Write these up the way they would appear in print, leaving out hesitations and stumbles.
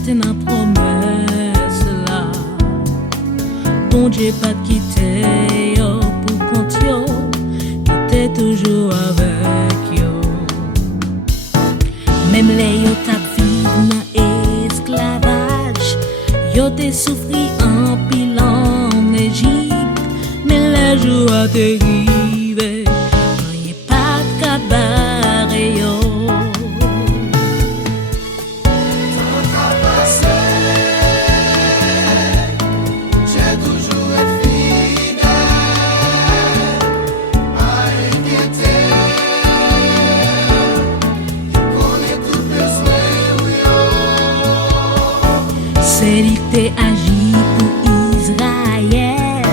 porté na promesse là. Bon Dieu pas te quitter yo pour compte yo, qui t'est toujours avec yo. Même les yo t'a vivre dans esclavage, yo t'es souffri en pile en Égypte, mais le jour a dérivé, rien pas de cabaret yo. C'est lui qui agi pour Israël,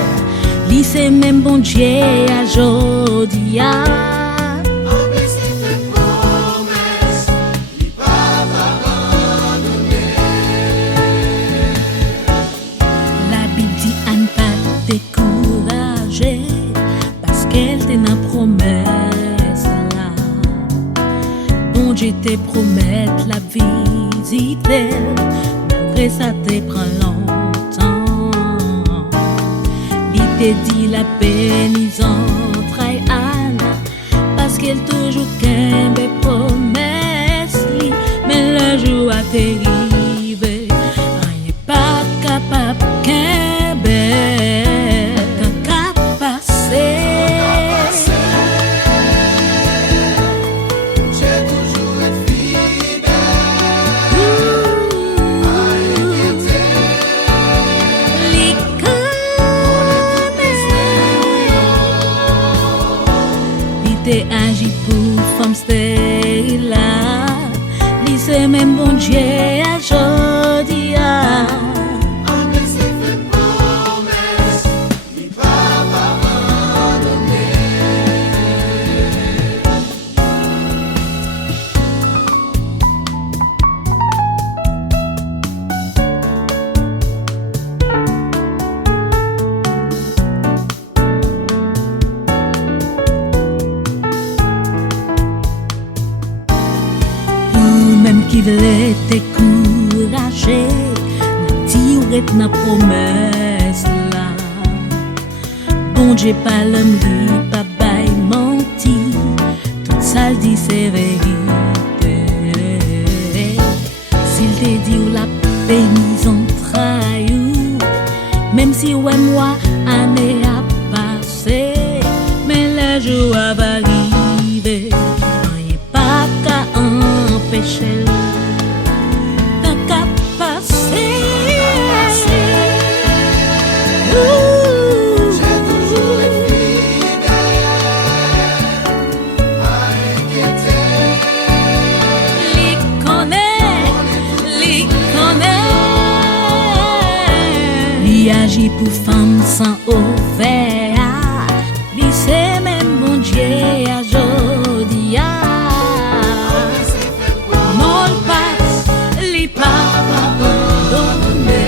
lui c'est même bon Dieu à Jodia. Avec ses promesses, il va abandonner. La Bible dit à ne pas décourager, parce qu'elle t'est une promesse là. Bon Dieu te promet la visite, malgré ça te prend longtemps. Il te dit la pénison trahi Anna, parce qu'elle toujours qu'un des promesses li, mais le jour a dérivé, rien pas capable qu'un bel qu'un passé. J'ai toujours été fidèle. T'es agi pour femme stérile là, li c'est même bon Dieu à Jodia. Avec ses promesses, il va abandonner. Même qui voulait décourager, tirer na promesse là. Bon Dieu pas l'homme dit, pas bail menti, tout ça le dit c'est vérité. S'il te dit ou la pénison trahit, même si ouais moi année a passé, mais le jour va arriver, rien pas qu'à empêcher d'un cap passé. J'ai toujours été fidèle, pas inquiété. Li connaît, li agit pour femme sans ouvert, li c'est même bon Dieu à Jodia. Non le passe, li pas abandonné.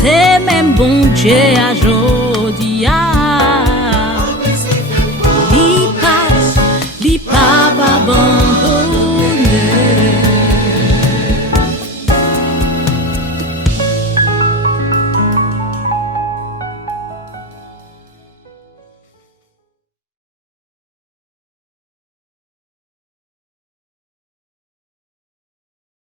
C'est même bon Dieu à Jodia. tantôt